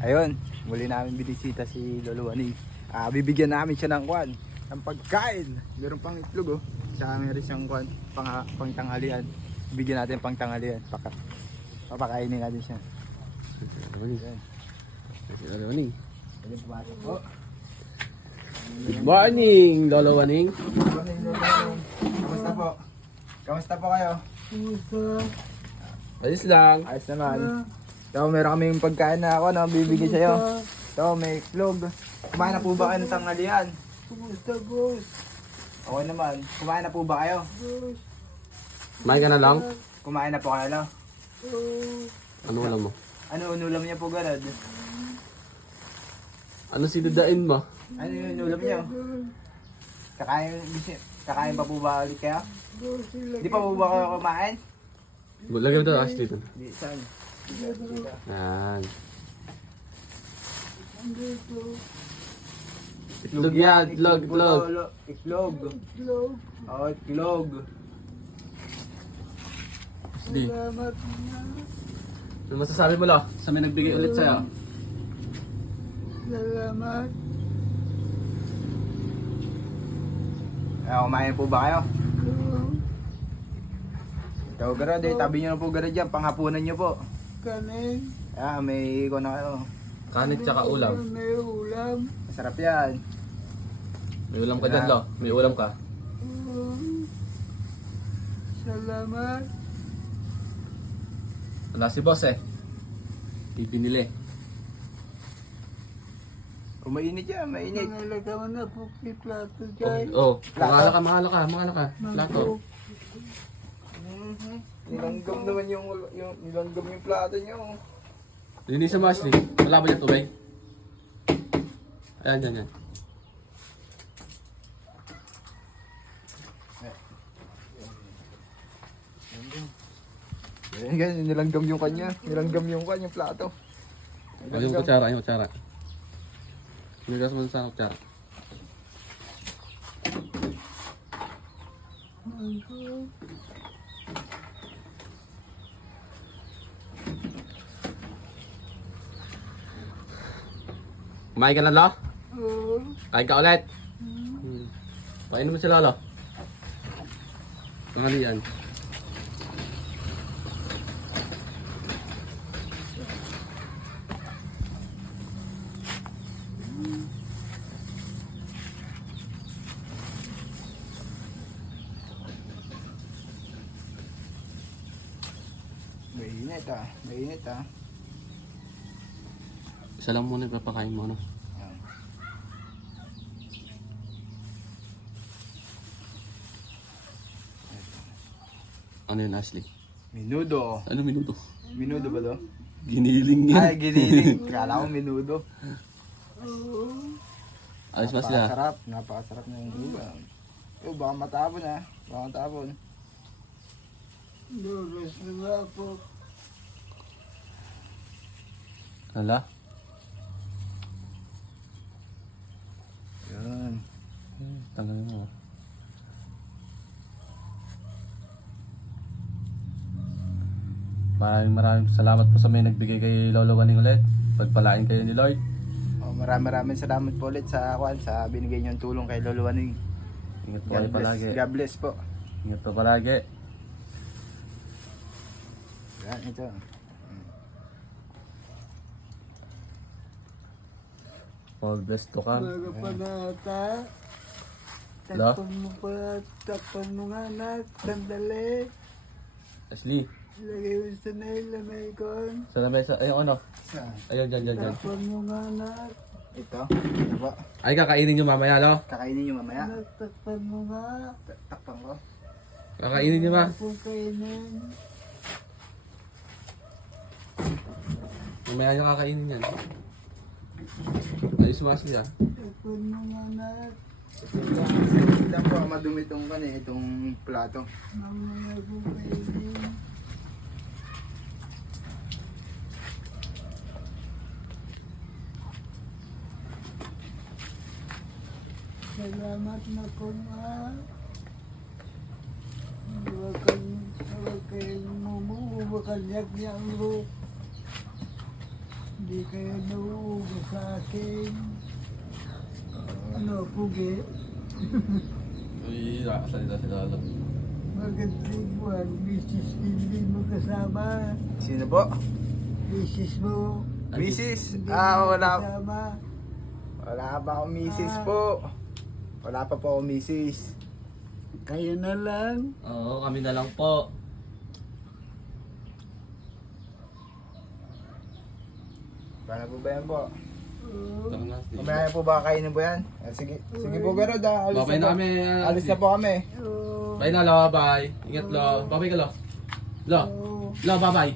Ayun, muli namin binisita si Lolo Waning. Bibigyan namin siya ng kwan, ng pagkain. Meron pang itlog oh. Tsaka meron siyang kwan, pang tanghalian. Bibigyan natin pang tanghalian. Papakainin natin siya. Lolo Waning. Ayun, pumasok po. Good morning, Lolo Waning. Good morning, Lolo Waning. Kamusta po? Kamusta po kayo? Ayos lang. Ayos naman. So, meron kaming pagkain na ako na bibigyan sa'yo. So, may itlog. Kumain na po ba kayo ng tanghalian? Kumusta, boss? Okay naman. Kumain na po ba kayo? Boss, Kumain ka na lang? Kumain na po kayo, no? Ano alam mo? Ano unulam niya po, Garad? Ano sinudain mo? Ano yung unulam niyo? Kakain pa po ba ulit kayo? boss, Di pa po ba kayo kumain? Lagay mo ito, Ashley. Di, saan? Yan. andito, Itlog yan, itlog, itlog. Itlog. itlog, Oo, itlog. Ashley, salamat na, ano masasabi mo, Lo? Sa may nagbigay ulit sa'yo? salamat, Kumain po ba kayo? kung Ito, Garad, tabi niyo na po, Garad, dyan. Panghapunan niyo po. kanin, May iko na kayo. Kanin tsaka ulam. may ulam, Masarap yan. May ulam ka dyan, Lo. May ulam ka. salamat, Wala si boss eh. Di binili. Mainit yan, mainit. nalagaw na po si plato dyan, Mahalo ka. Plato. Nilanggam naman yung nilanggam yung plato niyo. Linisan mo, Ashley. Wala ba yung tubig? Ayan, yan. Ayan guys, nilanggam yung kanya. Nilanggam yung kanyang plato. Ayun yung kutsara, ayun yung kutsara. Nigas mo sa kutsara. Kumain ka na, Lo? Kain ka ulit? Painin mo si Lolo. Ang ano yan? Mainit ah. Isa lang muna ipapakain mo, no? Ayan. Ano yun, Ashley? Minudo. Ano minuto? Minudo ba to? Giniling yan. Ay, giniling. Kala ko minudo. Alis ba sila? Napakasarap ng ulam. Baka matapon ah. Baka matapon. Doros na po, Hala? Yan. Tanggalin mo. Maraming salamat po sa may nagbigay kay Lolo Waning ulit. Pagpalain kayo ni Lord. Maraming salamat po ulit sa binigay niyong tulong kay Lolo Waning. Ingat po kayo palagi. God bless po. Ingat po palagi. Yan, ito. All blessed to come. bago pa nata, Lo? takpan mo nga na, sandali, Ashley, lagay mo sa nailamay ko, sa lamesa. Ayun, ano? Saan? Ayun, dyan. takpan mo nga na, Ito. Ito po. Ay, kakainin nyo mamaya, Lo. Kakainin niyo mamaya. takpan mo nga, Takpan ko. Kakainin nyo ba? kung kainin, Mamaya nyo kakainin yan. Ayos mo, Ashley, ah. takpan mo nga na, Ito po, madumi itong plato. mamaya kung kainin. Salamat na po ma. Huwag kayong mumuwakanyak niya ang Hindi kayo nauugo sa akin. Ano, pugi? Uy, nakasalita si Lolo. Magandang buwan, misis hindi mo kasama. Sino po? Misis mo. Mrs. Hindi Ah, mo wala. kasama. Wala pa akong misis po. Wala pa po akong misis. Kayo na lang. Oo, kami na lang po. Paano po ba yan po? Oo. Tara na. Mamaya po ba kainin po yan? Sige, sige po Garod ah. Alis Babay na na po. kami. Alis na po kami. Oo. Bye na, Lo. Bye. Ingat, Lo. Bye-bye ka, Lo. Lo. Oo. Lo, bye-bye.